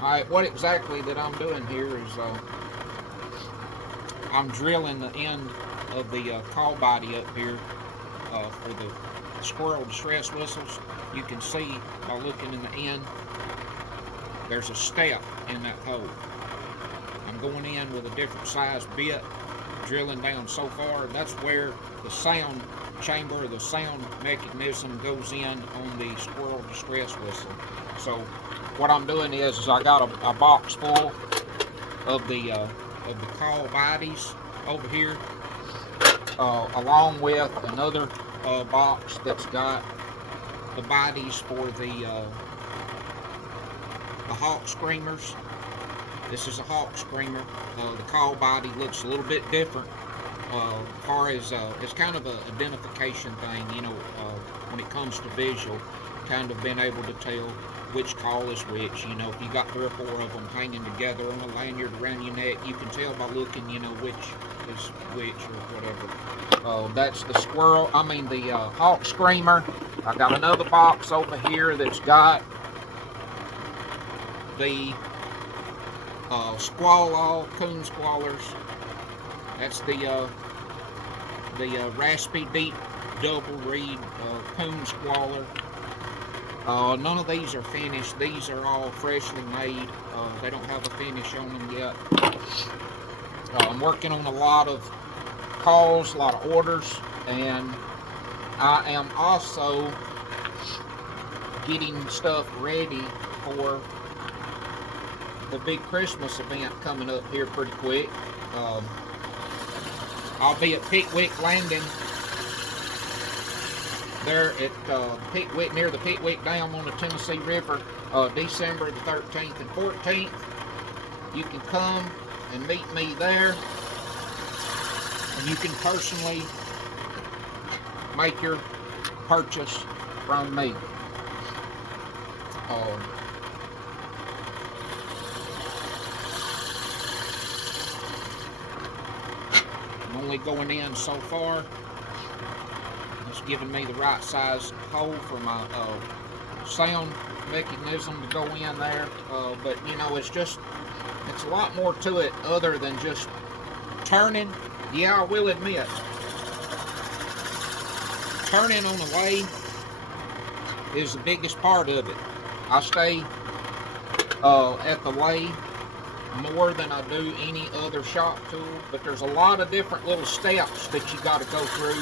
Alright, what exactly that I'm doing here is I'm drilling the end of the call body up here for the squirrel distress whistles. You can see by looking in the end, there's a step in that hole. I'm going in with a different size bit, drilling down so far. That's where the sound chamber, the sound mechanism goes in on the squirrel distress whistle. So what I'm doing is I got a box full of the call bodies over here, along with another box that's got the bodies for the hawk screamers. This is a hawk screamer. The call body looks a little bit different. As far as it's kind of an identification thing, when it comes to visual, kind of being able to tell which call is which. If you got 3 or 4 of them hanging together on a lanyard around your neck, you can tell by looking, which is which or whatever. That's the the hawk screamer. I got another box over here that's got the squall coon squallers. That's the raspy deep double reed coon squaller. None of these are finished. These are all freshly made. They don't have a finish on them yet. I'm working on a lot of calls, a lot of orders, and I am also getting stuff ready for the big Christmas event coming up here pretty quick. I'll be at Pickwick Landing there at Pickwick, near the Pickwick Dam on the Tennessee River, December the 13th and 14th. You can come and meet me there, and you can personally make your purchase from me. I'm only going in so far. It's giving me the right size hole for my sound mechanism to go in there. But it's a lot more to it other than just turning. Yeah, I will admit, turning on the lathe is the biggest part of it. I stay at the lathe more than I do any other shop tool, but there's a lot of different little steps that you got to go through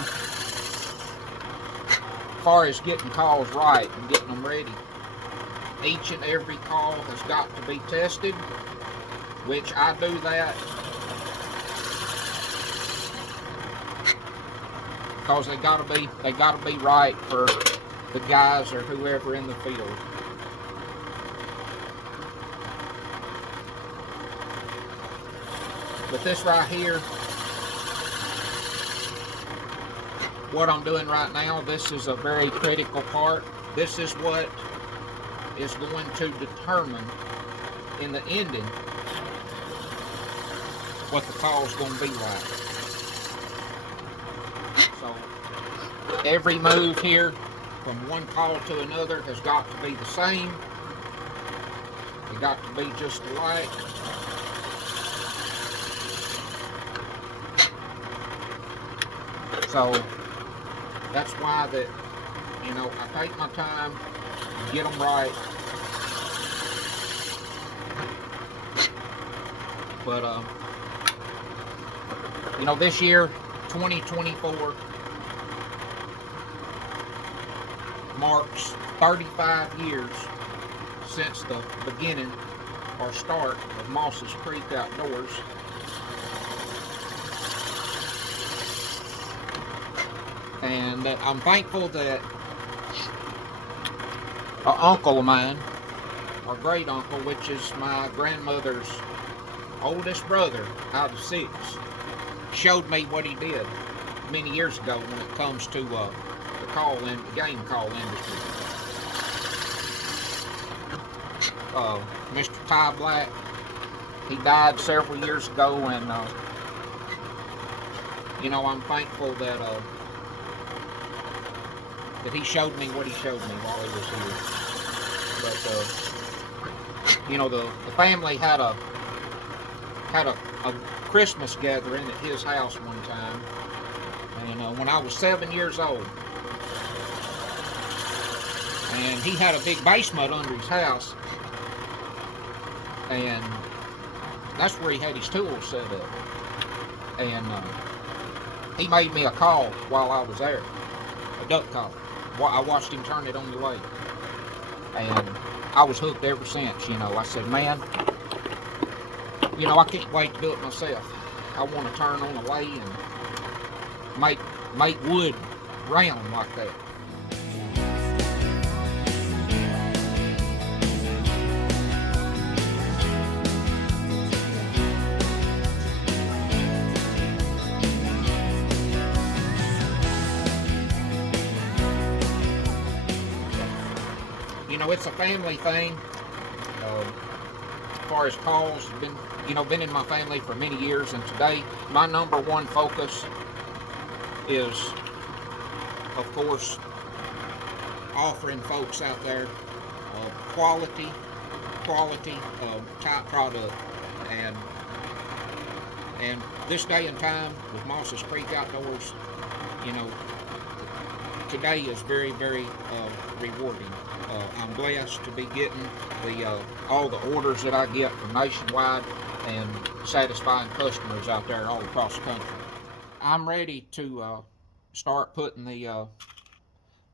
as far as getting calls right and getting them ready. Each and every call has got to be tested, which I do that because they gotta be right for the guys or whoever in the field. But this right here, what I'm doing right now, this is a very critical part. This is what is going to determine in the ending what the call is going to be like. So every move here from one call to another has got to be the same. They got to be just alike. So that's why that, I take my time, get them right. But, this year, 2024, marks 35 years since the beginning or start of Moss's Creek Outdoors. And I'm thankful that an uncle of mine, or great uncle, which is my grandmother's oldest brother out of 6, showed me what he did many years ago when it comes to the game call industry. Mr. Ty Black, he died several years ago, and I'm thankful that he showed me what he showed me while he was here. You know, the family had a Christmas gathering at his house one time, and when I was 7 years old, and he had a big basement under his house, and that's where he had his tools set up. And he made me a call while I was there, a duck call. I watched him turn it on the lake, and I was hooked ever since. You know, I said, man, you know, I can't wait to do it myself. I want to turn on a lay and make wood round like that. You know, it's a family thing. As far as calls, been in my family for many years, and today my number one focus is, of course, offering folks out there quality type product, and this day and time with Mosses Creek Outdoors, you know, today is very, very rewarding. I'm blessed to be getting all the orders that I get from nationwide and satisfying customers out there all across the country. I'm ready to start putting the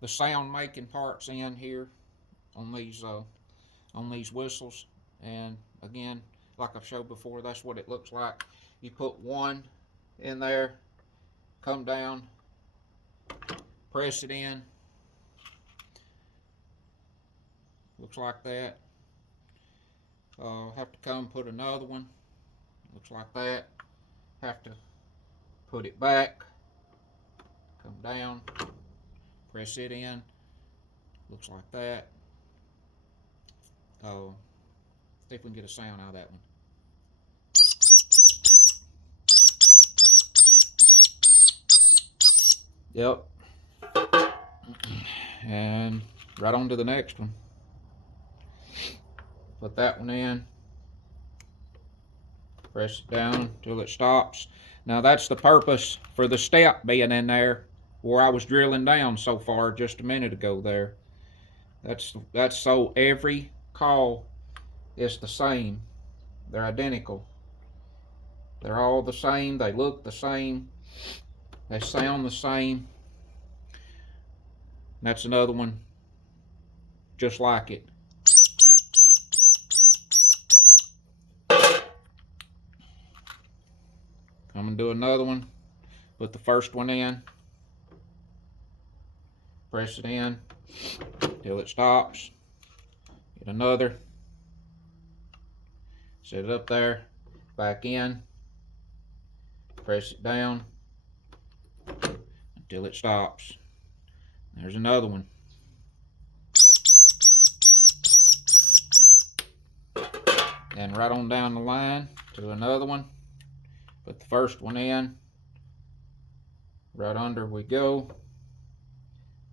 sound making parts in here on these whistles, and again, like I've showed before, that's what it looks like. You put one in there, come down, press it in. Looks like that. Have to come put another one. Looks like that. Have to put it back. Come down. Press it in. Looks like that. See if we can get a sound out of that one. Yep. And right on to the next one. Put that one in, press it down until it stops. Now that's the purpose for the step being in there where I was drilling down so far just a minute ago there. That's so every call is the same. They're identical. They're all the same. They look the same. They sound the same. That's another one just like it. Come and do another one. Put the first one in. Press it in till it stops. Get another. Set it up there. Back in. Press it down until it stops. There's another one. And right on down the line to another one. Put the first one in. Right under we go.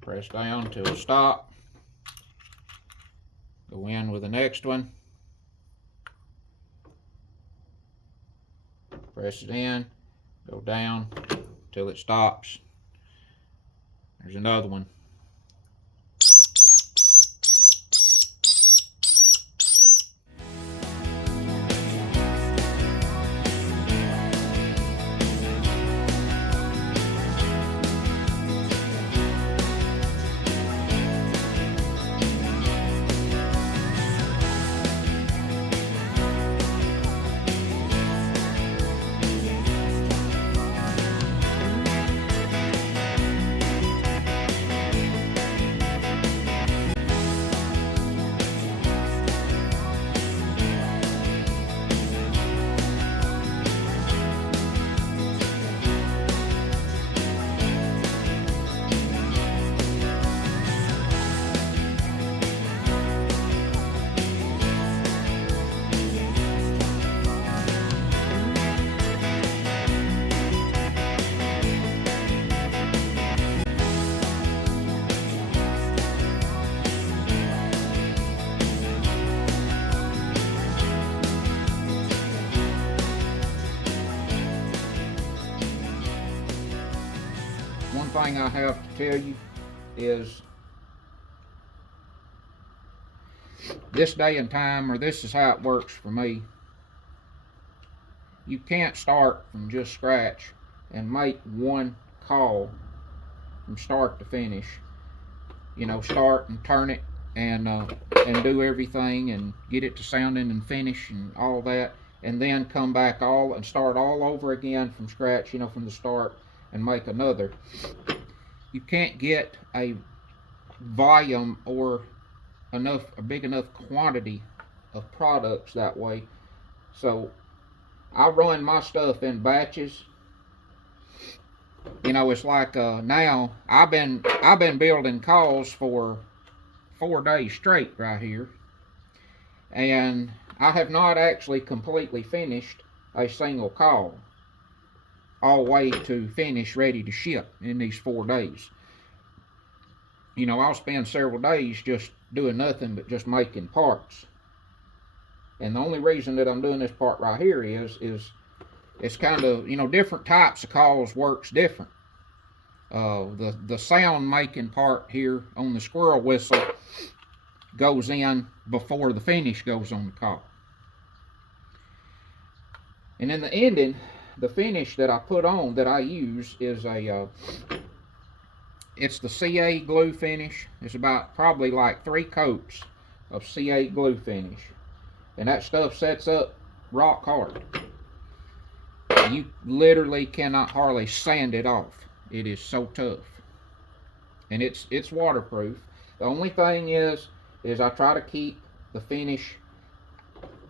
Press down till it stops. Go in with the next one. Press it in. Go down till it stops. There's another one. thing I have to tell you is this day and time, or this is how it works for me. You can't start from just scratch and make one call from start to finish. You know, start and turn it and do everything and get it to sounding and finish and all that, and then come back and start all over again from scratch, you know, from the start, and make another. You can't get a volume or a big enough quantity of products that way. So I run my stuff in batches. You know, it's like now I've been building calls for 4 days straight right here, and I have not actually completely finished a single call all the way to finish, ready to ship in these 4 days. You know, I'll spend several days just doing nothing but just making parts. And the only reason that I'm doing this part right here is it's kind of, you know, different types of calls works different. The sound making part here on the squirrel whistle goes in before the finish goes on the call. And in the ending, the finish that I put on, that I use, is it's the CA glue finish. It's about probably like 3 coats of CA glue finish. And that stuff sets up rock hard. You literally cannot hardly sand it off. It is so tough. And it's waterproof. The only thing is I try to keep the finish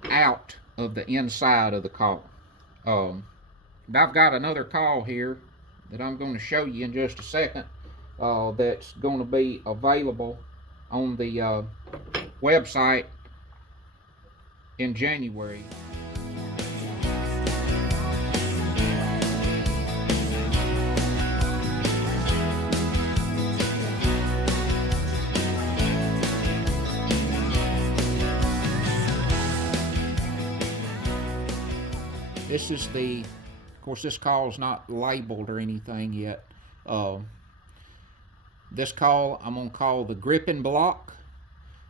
out of the inside of the call. I've got another call here that I'm going to show you in just a second, that's going to be available on the website in January. This is of course, this call is not labeled or anything yet. This call I'm gonna call the gripping block.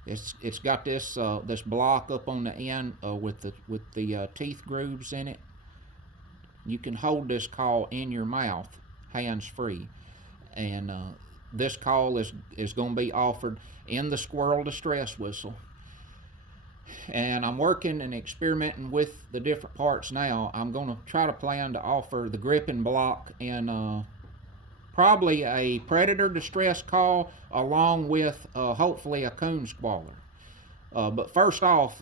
It's got this this block up on the end with the teeth grooves in it. You can hold this call in your mouth, hands free, and this call is going to be offered in the Squirrel Distress Whistle. And I'm working and experimenting with the different parts now. I'm going to try to plan to offer the gripping block in probably a predator distress call, along with hopefully a coon squaller. But first off,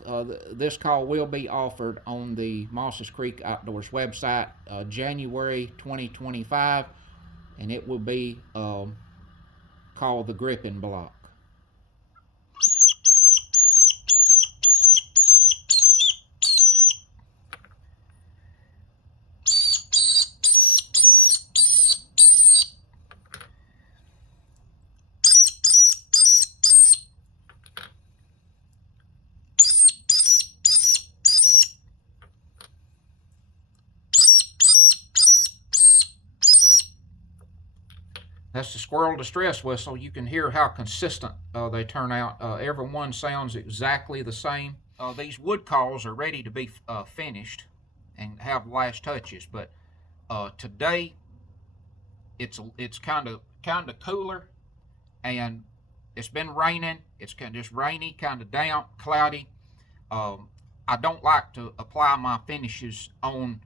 this call will be offered on the Mosses Creek Outdoors website January 2025, and it will be called the gripping block. That's the Squirrel Distress Whistle. You can hear how consistent they turn out. Every one sounds exactly the same. These wood calls are ready to be finished and have last touches, but today it's kind of cooler, and it's been raining. It's kind of just rainy, kind of damp, cloudy. I don't like to apply my finishes on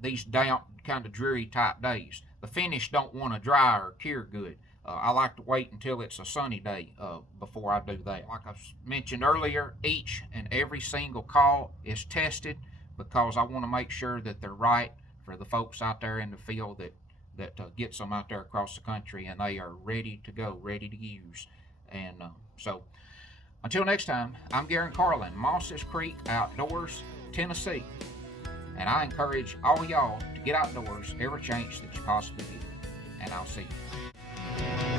these damp, kind of dreary type days. The finish don't want to dry or cure good. I like to wait until it's a sunny day before I do that. Like I mentioned earlier, each and every single call is tested, because I want to make sure that they're right for the folks out there in the field that gets them out there across the country, and they are ready to go, ready to use. And so until next time, I'm Garen Carlin, Mosses Creek Outdoors, Tennessee. And I encourage all y'all to get outdoors every chance that you possibly get. And I'll see you.